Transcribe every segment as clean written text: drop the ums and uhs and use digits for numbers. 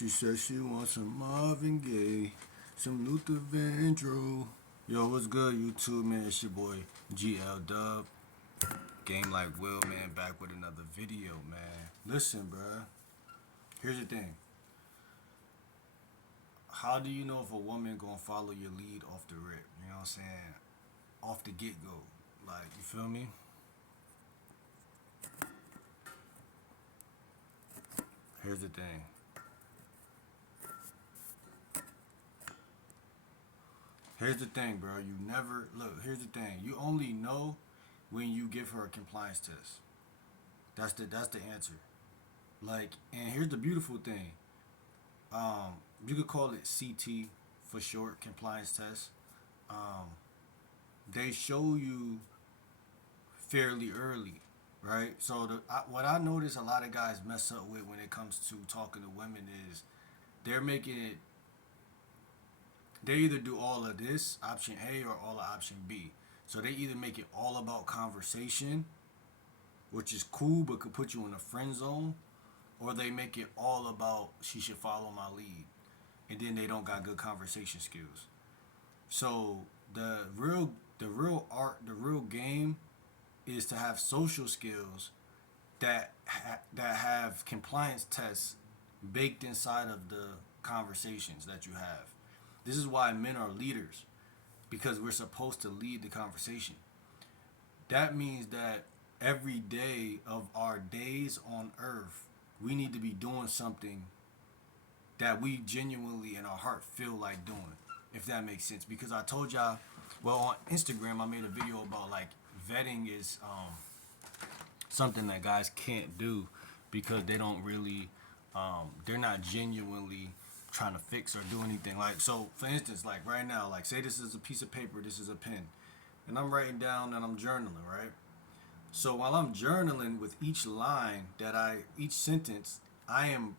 She said she wants some Marvin Gaye, some Luther Vandross. Yo, what's good, YouTube, man? It's your boy GL Dub. Game like Will, man, back with another video, man. Listen, bruh. Here's the thing. How do you know if a woman gonna follow your lead off the rip? You know what I'm saying? Off the get go. Like, you feel me? Here's the thing. Here's the thing, bro. You never look. Here's the thing. You only know when you give her a compliance test. That's the answer. Like, and here's the beautiful thing. You could call it CT for short, compliance test. Um, they show you fairly early, right? So what I notice a lot of guys mess up with when it comes to talking to women is they're making it. They either do all of this option A or all of option B. So they either make it all about conversation, which is cool but could put you in a friend zone, or they make it all about she should follow my lead, and then they don't got good conversation skills. So the real game is to have social skills that have compliance tests baked inside of the conversations that you have. This is why men are leaders, because we're supposed to lead the conversation. That means that every day of our days on earth, we need to be doing something that we genuinely in our heart feel like doing, if that makes sense. Because I told y'all, well, on Instagram, I made a video about like vetting is something that guys can't do because they don't really, they're not genuinely trying to fix or do anything. Like, so for instance, like right now, like say this is a piece of paper, this is a pen, and I'm writing down and I'm journaling, right? So while I'm journaling with each line each sentence, I am,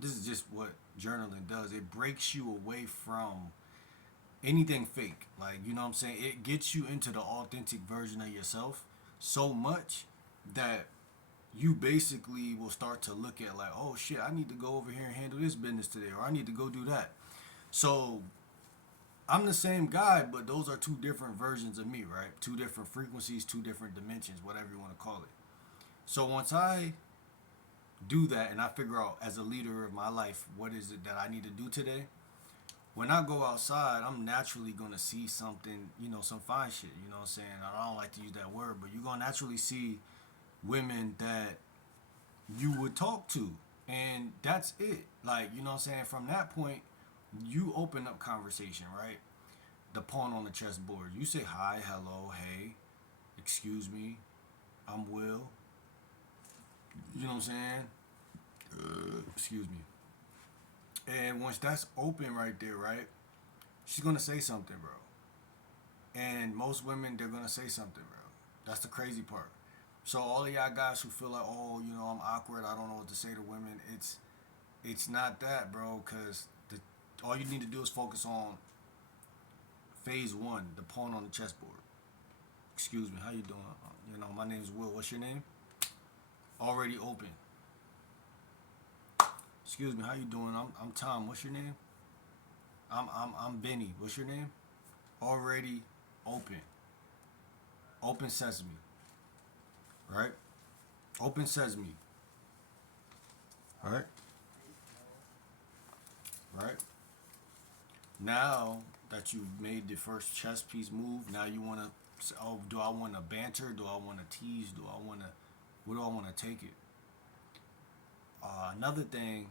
this is just what journaling does. It breaks you away from anything fake. Like, you know what I'm saying? It gets you into the authentic version of yourself so much that you basically will start to look at like, oh shit, I need to go over here and handle this business today, or I need to go do that. So I'm the same guy, but those are two different versions of me, right? Two different frequencies, two different dimensions, whatever you want to call it. So once I do that and I figure out as a leader of my life what is it that I need to do today, when I go outside, I'm naturally gonna see something, some fine shit. You know what I'm saying? I don't like to use that word, but you're gonna naturally see women that you would talk to, and that's it. Like, you know what I'm saying? From that point, you open up conversation, right? The pawn on the chessboard. You say hi, hello, hey, excuse me, I'm Will. You know what I'm saying? Excuse me. And once that's open right there, right? She's gonna say something, bro. And most women, they're gonna say something, bro. That's the crazy part. So all of y'all guys who feel like, oh, I'm awkward, I don't know what to say to women, it's not that, bro. Cause all you need to do is focus on phase one, the pawn on the chessboard. Excuse me, how you doing? My name's Will. What's your name? Already open. Excuse me, how you doing? I'm Tom. What's your name? I'm Benny. What's your name? Already open. Open sesame. Right? Open sesame. Right? Right? Now that you've made the first chess piece move, now you want to, oh, do I want to banter? Do I want to tease? Where do I want to take it? Another thing,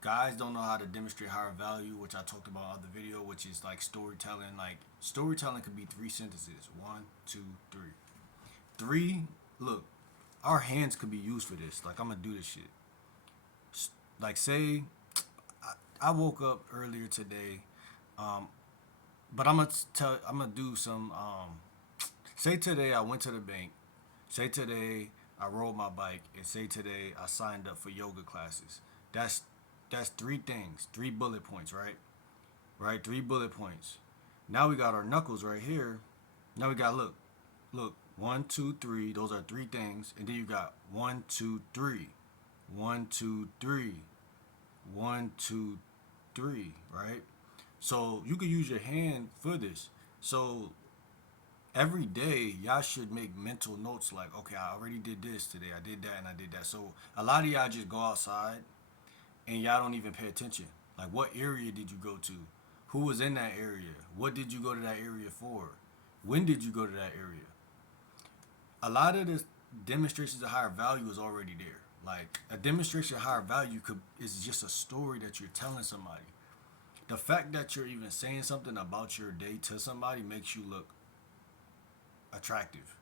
guys don't know how to demonstrate higher value, which I talked about in the other video, which is like storytelling. Like, storytelling could be 3 sentences. 1, 2, 3. 3, look, our hands could be used for this. Like, I'm going to do this shit. Like, say, I woke up earlier today, but I'm gonna do some. Say today I went to the bank. Say today I rode my bike, and say today I signed up for yoga classes. That's 3 things, 3 bullet points, right? Right, 3 bullet points. Now we got our knuckles right here. Now we got look, 1, 2, 3. Those are 3 things, and then you got 1, 2, 3, 1, 2, 3. One, two, three, right? So you could use your hand for this. So every day y'all should make mental notes like, okay, I already did this today, I did that, and I did that. So a lot of y'all just go outside and y'all don't even pay attention. Like, what area did you go to? Who was in that area? What did you go to that area for? When did you go to that area? A lot of the demonstrations of higher value is already there. Like, a demonstration of higher value could is just a story that you're telling somebody. The fact that you're even saying something about your day to somebody makes you look attractive.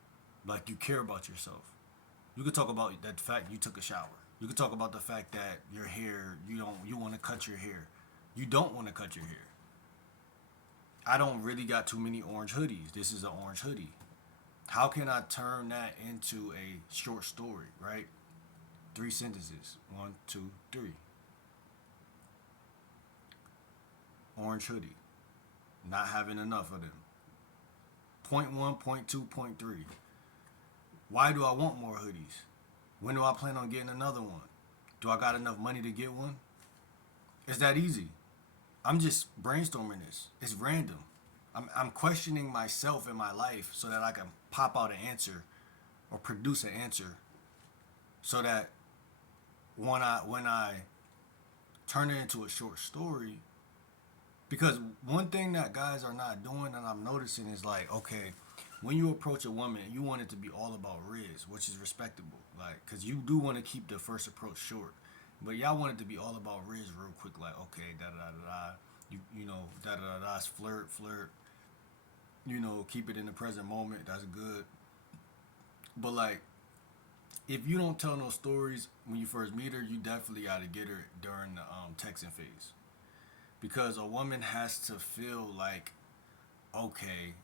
Like, you care about yourself. You could talk about that fact you took a shower. You could talk about the fact that your hair, you want to cut your hair. You don't want to cut your hair. I don't really got too many orange hoodies. This is an orange hoodie. How can I turn that into a short story, right? Three sentences. One, two, three. Orange hoodie. Not having enough of them. Point one, point two, point three. Why do I want more hoodies? When do I plan on getting another one? Do I got enough money to get one? It's that easy. I'm just brainstorming this. It's random. I'm questioning myself in my life so that I can pop out an answer or produce an answer so that when I turn it into a short story, because one thing that guys are not doing and I'm noticing is like, okay, when you approach a woman, you want it to be all about riz, which is respectable. Like, because you do want to keep the first approach short. But y'all want it to be all about riz real quick. Like, okay, da da da da. You know, da da da da. Flirt. You know, keep it in the present moment. That's good. But, like, if you don't tell no stories when you first meet her, you definitely got to get her during the texting phase. Because a woman has to feel like, okay,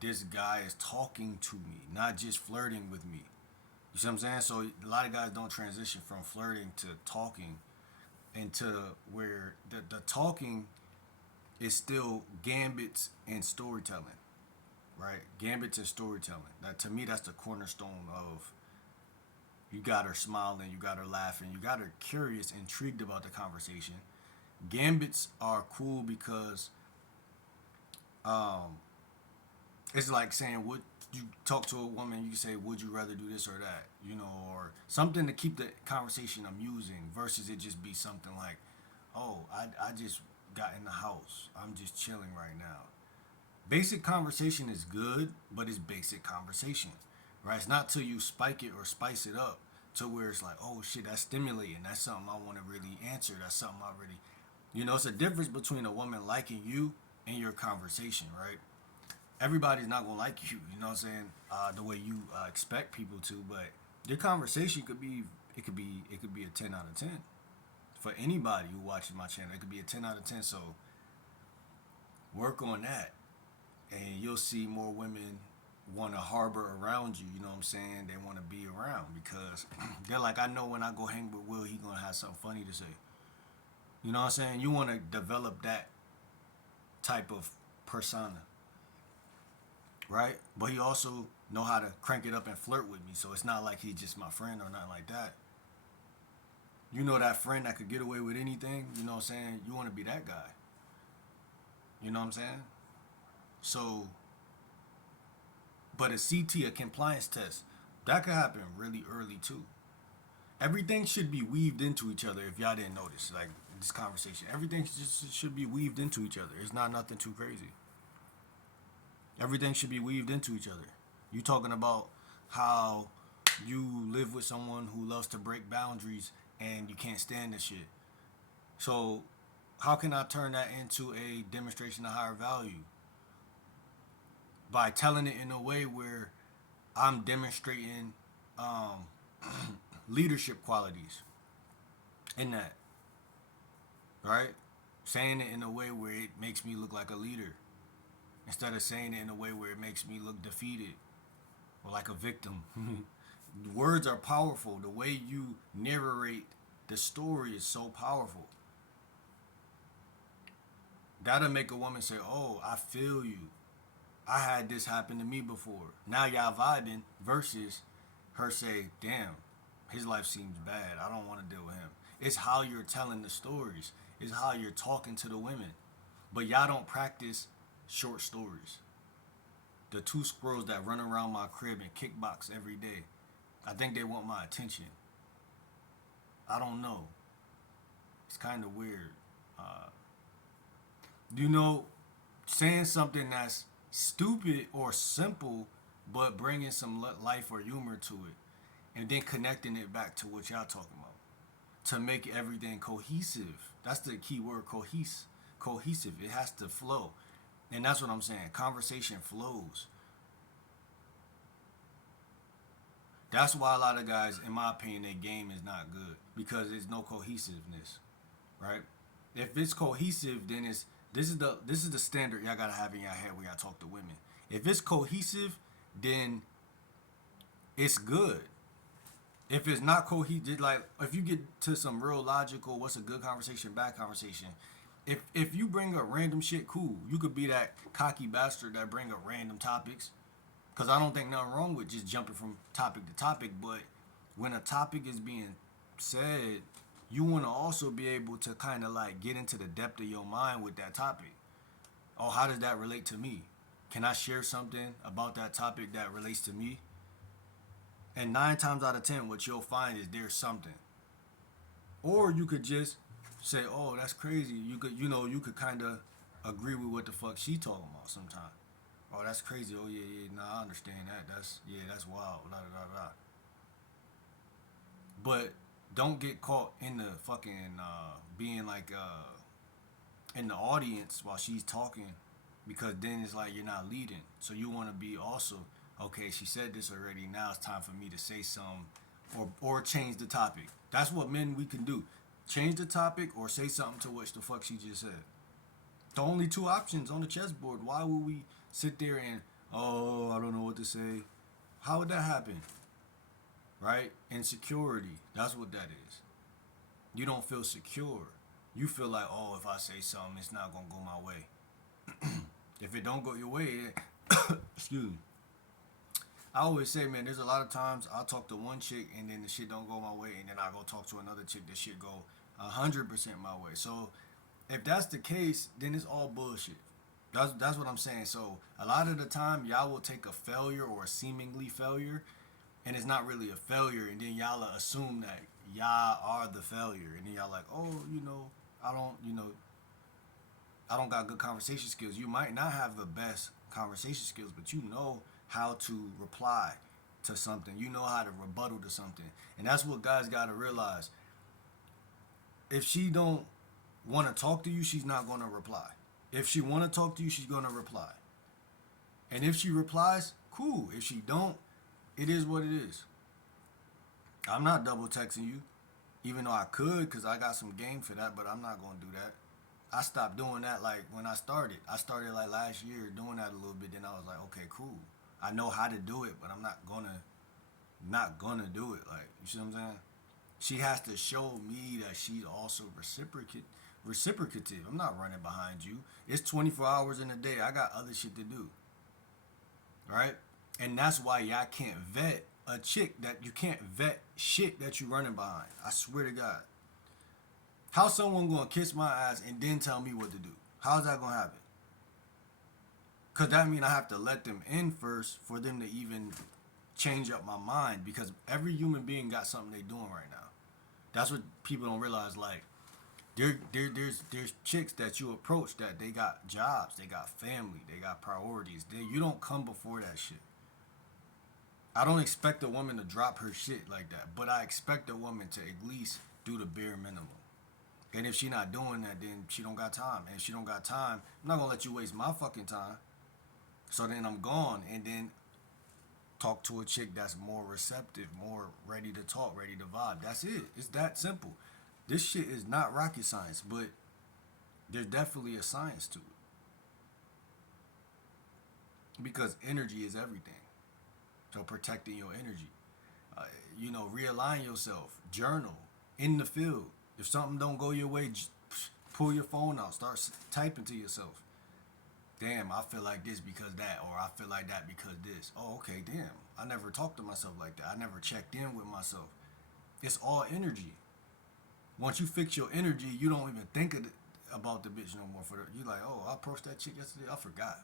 this guy is talking to me, not just flirting with me. You see what I'm saying? So a lot of guys don't transition from flirting to talking into where the talking is still gambits and storytelling, right? Gambits and storytelling. That, to me, that's the cornerstone of, you got her smiling, you got her laughing, you got her curious, intrigued about the conversation. Gambits are cool because um, it's like saying, would you talk to a woman, you say, would you rather do this or that, you know, or something to keep the conversation amusing versus it just be something like, oh, I just got in the house, I'm just chilling right now. Basic conversation is good, but it's basic conversation, right? It's not till you spike it or spice it up to where it's like, oh shit, that's stimulating, that's something I want to really answer, that's something I really, you know, it's a difference between a woman liking you and your conversation, right? Everybody's not gonna like you. You know what I'm saying? The way you expect people to, but your conversation could be it could be a 10 out of 10 for anybody who watches my channel. It could be a 10 out of 10. So work on that, and you'll see more women want to harbor around you. You know what I'm saying? They want to be around because they're like, I know when I go hang with Will, he gonna have something funny to say. You know what I'm saying? You want to develop that type of persona, right? But he also know how to crank it up and flirt with me. So it's not like he's just my friend or nothing like that. You know, that friend that could get away with anything, you know what I'm saying? You want to be that guy. You know what I'm saying? So, but a CT, a compliance test, that could happen really early too. Everything should be weaved into each other if y'all didn't notice. Like, this conversation, everything just should be weaved into each other. It's not nothing too crazy. Everything should be weaved into each other. You talking about how you live with someone who loves to break boundaries and you can't stand this shit. So how can I turn that into a demonstration of higher value? By telling it in a way where I'm demonstrating um, leadership qualities in that, right? Saying it in a way where it makes me look like a leader instead of saying it in a way where it makes me look defeated or like a victim. Words are powerful. The way you narrate the story is so powerful. That'll make a woman say, oh, I feel you. I had this happen to me before. Now y'all vibing versus her say, damn, his life seems bad. I don't want to deal with him. It's how you're telling the stories. It's how you're talking to the women. But y'all don't practice short stories. The two squirrels that run around my crib and kickbox every day. I think they want my attention. I don't know. It's kind of weird. Uh, you know, saying something that's stupid or simple, but bringing some life or humor to it, and then connecting it back to what y'all talking about to make everything cohesive. That's the key word, cohesive. It has to flow, and that's what I'm saying. Conversation flows. That's why a lot of guys, in my opinion, their game is not good because there's no cohesiveness, right? If it's cohesive, then it's this is the standard y'all gotta have in your head when y'all talk to women. If it's cohesive, then it's good. If it's not cohesive, like if you get to some real logical, what's a good conversation, bad conversation. If you bring up random shit, cool. You could be that cocky bastard that bring up random topics, because I don't think nothing wrong with just jumping from topic to topic. But when a topic is being said, you want to also be able to kind of like get into the depth of your mind with that topic. Oh, how does that relate to me? Can I share something about that topic that relates to me? And 9 times out of 10, what you'll find is there's something. Or you could just say, "Oh, that's crazy." You could kind of agree with what the fuck she talking about sometimes. Oh, that's crazy. Oh yeah, yeah. Nah, I understand that. That's wild. Blah blah blah blah. But don't get caught in the fucking being like in the audience while she's talking, because then it's like you're not leading. So you want to be also okay. She said this already. Now it's time for me to say something, or change the topic. That's what men we can do. Change the topic or say something to what the fuck she just said. The only two options on the chessboard. Why would we sit there and oh I don't know what to say? How would that happen? Right? Insecurity. That's what that is. You don't feel secure. You feel like, oh, if I say something, it's not gonna go my way. If it don't go your way, excuse me. I always say, man, there's a lot of times I'll talk to one chick and then the shit don't go my way, and then I go talk to another chick, the shit go 100% my way. So if that's the case, then it's all bullshit. That's what I'm saying. So a lot of the time, y'all will take a failure or a seemingly failure, and it's not really a failure, and then y'all assume that y'all are the failure, and then y'all like, oh, I don't, I don't got good conversation skills. You might not have the best conversation skills, but you know how to reply to something. You know how to rebuttal to something, and that's what guys got to realize. If she don't want to talk to you, she's not gonna reply. If she want to talk to you, she's gonna reply. And if she replies, cool. If she don't, it is what it is. I'm not double texting you, even though I could, cause I got some game for that. But I'm not gonna do that. I stopped doing that like when I started. I started like last year doing that a little bit. Then I was like, okay, cool. I know how to do it, but I'm not gonna do it. Like, you see what I'm saying? She has to show me that she's also reciprocative. I'm not running behind you. It's 24 hours in a day. I got other shit to do. Right? And that's why y'all can't vet a chick, that you can't vet shit that you running behind. I swear to God. How someone gonna kiss my ass and then tell me what to do? How's that gonna happen? Cause that mean I have to let them in first for them to even change up my mind, because every human being got something they doing right now. That's what people don't realize. Like there's chicks that you approach that they got jobs, they got family, they got priorities. You don't come before that shit. I don't expect a woman to drop her shit like that, but I expect a woman to at least do the bare minimum. And if she not doing that, then she don't got time. And if she don't got time, I'm not gonna let you waste my fucking time. So then I'm gone, and then talk to a chick that's more receptive, more ready to talk, ready to vibe. That's it. It's that simple. This shit is not rocket science, but there's definitely a science to it. Because energy is everything. So protecting your energy. Uh, realign yourself. Journal. In the field. If something don't go your way, pull your phone out. Start typing to yourself. Damn, I feel like this because that, or I feel like that because this. Oh, okay, damn. I never talked to myself like that. I never checked in with myself. It's all energy. Once you fix your energy, you don't even think about the bitch no more. You like, oh, I approached that chick yesterday. I forgot.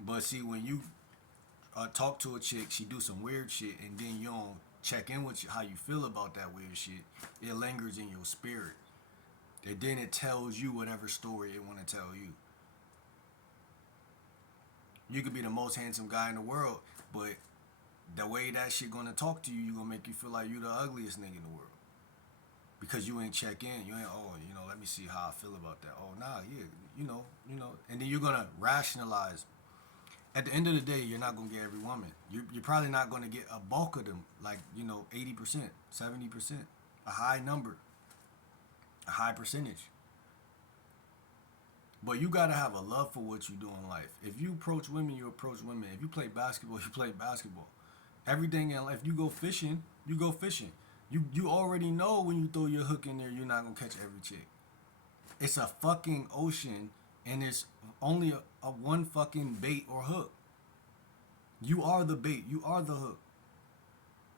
But see, when you talk to a chick, she do some weird shit, and then you don't check in with how you feel about that weird shit. It lingers in your spirit, and then it tells you whatever story it want to tell you. You could be the most handsome guy in the world, but the way that shit gonna talk to you, you gonna make you feel like you the ugliest nigga in the world because you ain't check in. You ain't let me see how I feel about that. Oh nah, yeah, and then you're gonna rationalize. At the end of the day, you're not gonna get every woman. You're probably not gonna get a bulk of them, like 80%, 70%, a high number, a high percentage. But you gotta have a love for what you do in life. If you approach women, you approach women. If you play basketball, you play basketball. Everything in life. If you go fishing, you go fishing. You already know when you throw your hook in there, you're not gonna catch every chick. It's a fucking ocean, and it's only a one fucking bait or hook. You are the bait. You are the hook.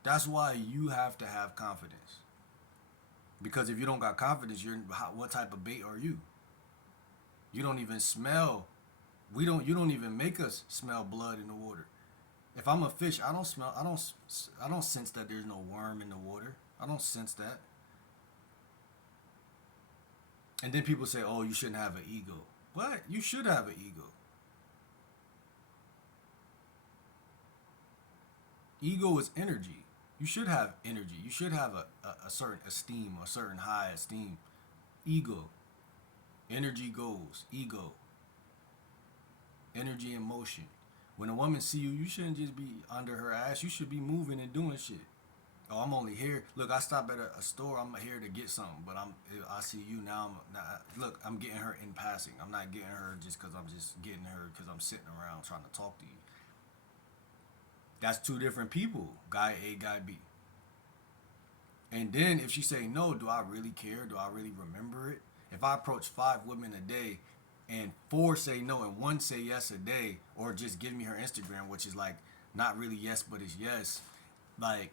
That's why you have to have confidence. Because if you don't got confidence, what type of bait are you? You don't even smell. You don't even make us smell blood in the water. If I'm a fish, I don't smell. I don't sense that there's no worm in the water. I don't sense that. And then people say, "Oh, you shouldn't have an ego." What? You should have an ego. Ego is energy. You should have energy. You should have a certain esteem, a certain high esteem. Ego. Energy goes. Ego. Energy and motion. When a woman see you, you shouldn't just be under her ass. You should be moving and doing shit. Oh, I'm only here. Look, I stopped at a store. I'm here to get something, but I see you now. Look, I'm getting her in passing. I'm not getting her just because I'm just getting her because I'm sitting around trying to talk to you. That's two different people. Guy A, guy B. And then if she say no, do I really care? Do I really remember it? If I approach 5 women a day and 4 say no and 1 say yes a day, or just give me her Instagram, which is like not really yes, but it's yes, like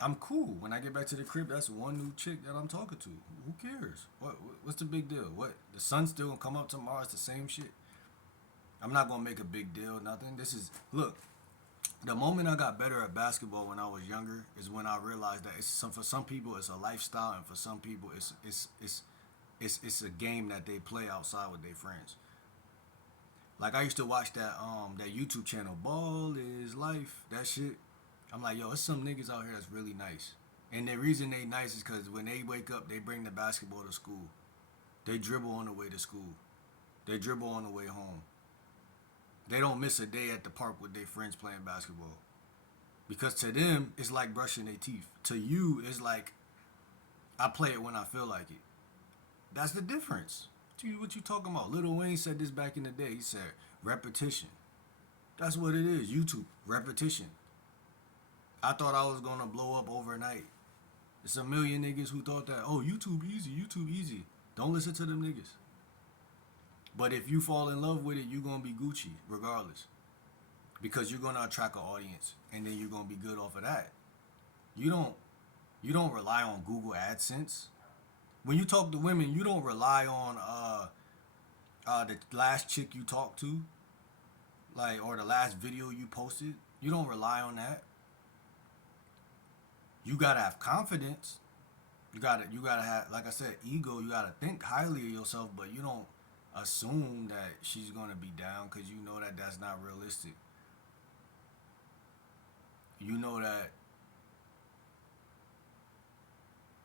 I'm cool. When I get back to the crib, that's one new chick that I'm talking to. Who cares? What's the big deal? What, the sun's still gonna come up tomorrow? It's the same shit. I'm not gonna make a big deal. Nothing. Look. The moment I got better at basketball when I was younger is when I realized that for some people it's a lifestyle, and for some people it's a game that they play outside with their friends. Like I used to watch that YouTube channel, Ball is Life. That shit. I'm like, yo, there's some niggas out here that's really nice. And the reason they nice is because when they wake up, they bring the basketball to school. They dribble on the way to school. They dribble on the way home. They don't miss a day at the park with their friends playing basketball. Because to them, it's like brushing their teeth. To you, it's like, I play it when I feel like it. That's the difference. What you talking about? Lil Wayne said this back in the day. He said, repetition. That's what it is. YouTube, repetition. I thought I was going to blow up overnight. It's a million niggas who thought that, oh, YouTube easy. Don't listen to them niggas. But if you fall in love with it, you're going to be Gucci regardless. Because you're going to attract an audience. And then you're going to be good off of that. You don't rely on Google AdSense. When you talk to women, you don't rely on the last chick you talked to. Or the last video you posted. You don't rely on that. You got to have confidence. You gotta have, like I said, ego. You got to think highly of yourself, but you don't assume that she's gonna be down because you know that that's not realistic. You know that,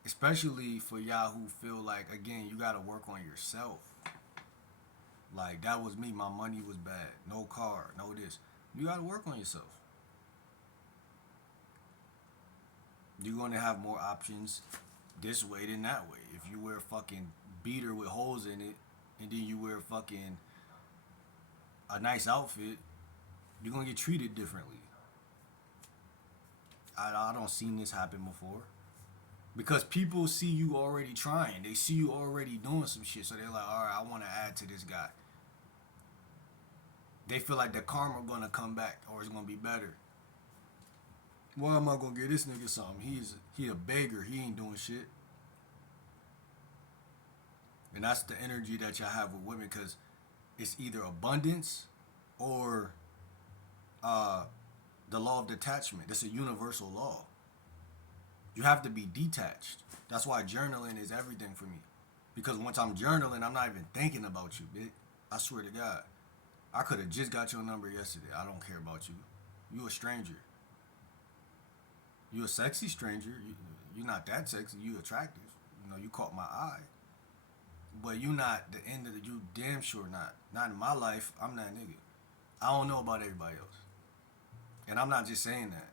especially for y'all who feel like, again, you gotta work on yourself. Like that was me. My money was bad. No car. No this. You gotta work on yourself. You're gonna have more options this way than that way. If you wear a fucking beater with holes in it, and then you wear fucking a nice outfit, you're gonna get treated differently. I don't seen this happen before. Because people see you already trying. They see you already doing some shit. So they're like, alright, I want to add to this guy. They feel like the karma gonna come back or it's gonna be better. Why am I gonna get this nigga something? He a beggar. He ain't doing shit. And that's the energy that y'all have with women, because it's either abundance or uh, the law of detachment. It's a universal law. You have to be detached. That's why journaling is everything for me. Because once I'm journaling, I'm not even thinking about you, bitch. I swear to God. I could have just got your number yesterday. I don't care about you. You a stranger. You a sexy stranger. You're not that sexy. You attractive. You know, you caught my eye. But you not the end of the, you damn sure not. Not in my life. I'm that nigga. I don't know about everybody else. And I'm not just saying that.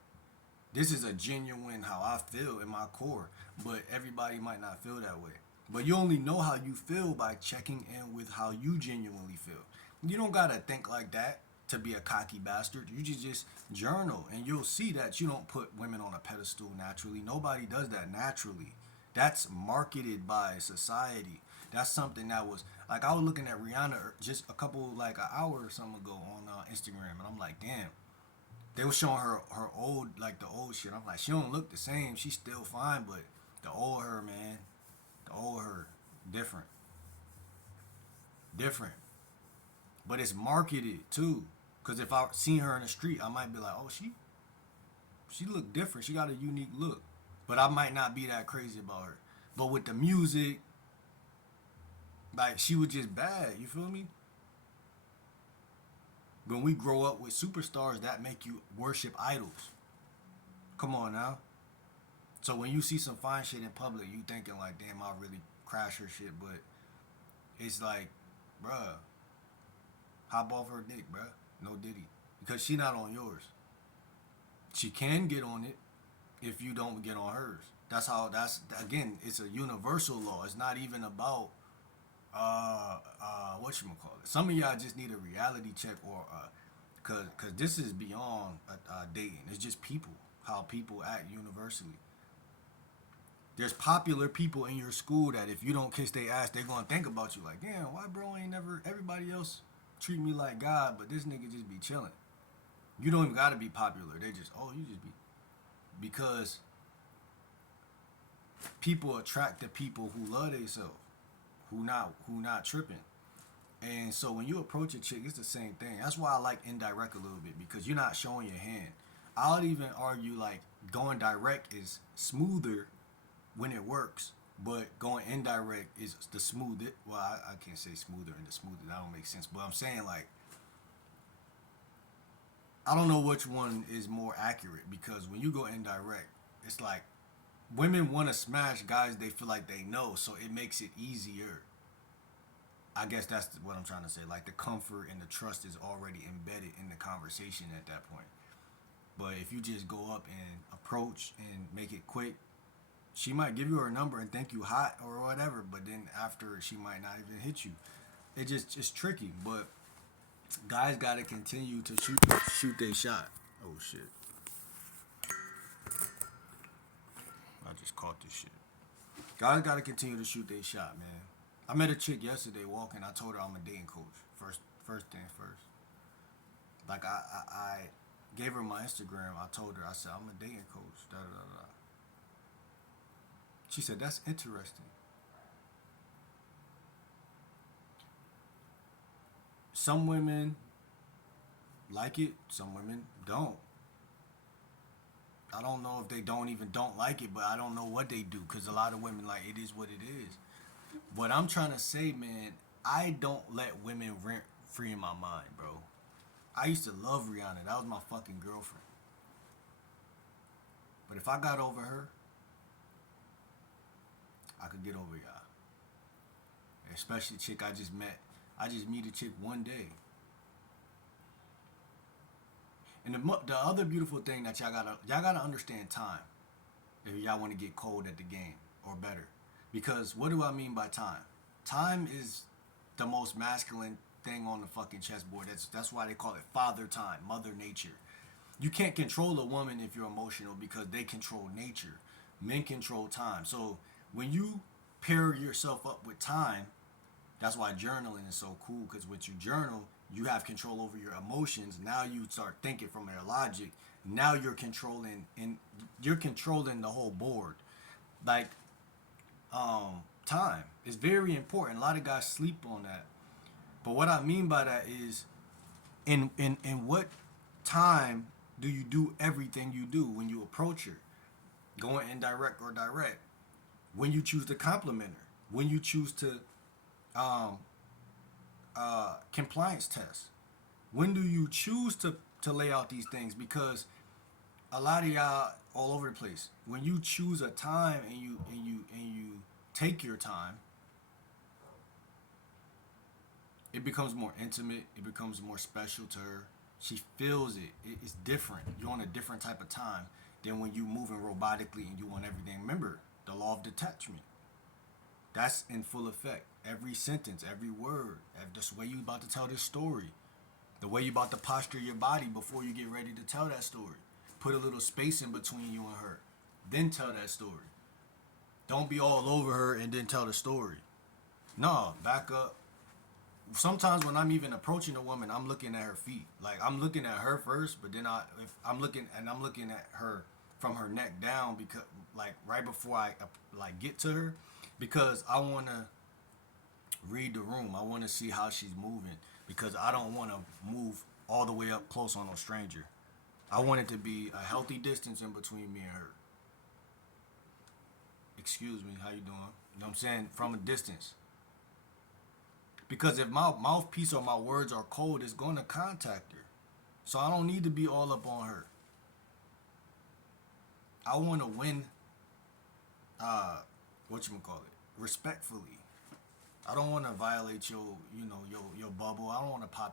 This is a genuine how I feel in my core. But everybody might not feel that way. But you only know how you feel by checking in with how you genuinely feel. You don't gotta think like that to be a cocky bastard. You just journal, and you'll see that you don't put women on a pedestal naturally. Nobody does that naturally. That's marketed by society. That's something that was like, I was looking at Rihanna just a couple, like an hour or something ago on Instagram, and I'm like, damn. They were showing her old, like the old shit. I'm like, she don't look the same. She's still fine, but the old her, man, the old her, different, different. But it's marketed too. Cause if I seen her in the street, I might be like, oh, she look different. She got a unique look. But I might not be that crazy about her. But with the music, like, she was just bad. You feel me? When we grow up with superstars that make you worship idols. Come on now. So when you see some fine shit in public, you thinking like, damn, I really crash her shit. But it's like, bruh, hop off her dick, bruh. No diddy. Because she not on yours. She can get on it if you don't get on hers. That's how, that's, again, it's a universal law. It's not even about, whatchamacallit. Some of y'all just need a reality check, or, cause this is beyond dating. It's just people, how people act universally. There's popular people in your school that if you don't kiss their ass, they're gonna think about you like, damn, why bro ain't never, everybody else treat me like God, but this nigga just be chilling. You don't even gotta be popular. They just, oh, you just be, because people attract the people who love themselves, who not tripping. And so when you approach a chick, it's the same thing. That's why I like indirect a little bit, because you're not showing your hand. I would even argue like going direct is smoother when it works, but going indirect is the smooth. Well, I can't say smoother and the smoother. That don't make sense. But I'm saying, like, I don't know which one is more accurate, because when you go indirect, it's like women want to smash guys they feel like they know, so it makes it easier. I guess that's what I'm trying to say. Like, the comfort and the trust is already embedded in the conversation at that point. But if you just go up and approach and make it quick, she might give you her number and think you hot or whatever, but then after, she might not even hit you. It just, it's tricky. But guys got to continue to shoot their shot. Oh shit! I just caught this shit. Guys got to continue to shoot their shot, man. I met a chick yesterday walking. I told her I'm a dating coach. First thing first. Like, I gave her my Instagram. I told her, I said, I'm a dating coach. Da da da da. She said, that's interesting. Some women like it, some women don't. I don't know if they don't like it, but I don't know what they do, because a lot of women, like, it is what it is. What I'm trying to say, man, I don't let women rent free in my mind, bro. I used to love Rihanna. That was my fucking girlfriend. But if I got over her, I could get over y'all. Especially chick I just met. I just meet a chick one day. And the other beautiful thing that y'all gotta understand time. If y'all want to get cold at the game or better. Because what do I mean by time? Time is the most masculine thing on the fucking chessboard. That's why they call it father time, mother nature. You can't control a woman if you're emotional, because they control nature. Men control time. So when you pair yourself up with time, that's why journaling is so cool, because when you journal, you have control over your emotions. Now you start thinking from their logic. Now you're controlling the whole board. Like, Time is very important. A lot of guys sleep on that. But what I mean by that is, in what time do you do everything you do when you approach her, going indirect or direct? When you choose to compliment her, when you choose to um, compliance test, when do you choose to lay out these things? Because a lot of y'all all over the place. When you choose a time and you take your time, it becomes more intimate. It becomes more special to her. She feels it. It's different. You're on a different type of time than when you moving robotically and you want everything. Remember the law of detachment. That's in full effect. Every sentence, every word, the way you about to tell this story, the way you about to posture your body before you get ready to tell that story. Put a little space in between you and her. Then tell that story. Don't be all over her and then tell the story. No, back up. Sometimes when I'm even approaching a woman, I'm looking at her feet. Like I'm looking at her first, but then I'm looking at her from her neck down, because like right before I like get to her, because I want to read the room. I want to see how she's moving, because I don't want to move all the way up close on a stranger. I want it to be a healthy distance in between me and her. Excuse me, how you doing? You know what I'm saying? From a distance. Because if my mouthpiece or my words are cold, it's going to contact her. So I don't need to be all up on her. I want to win, what you call it, respectfully. I don't want to violate your bubble. I don't want to pop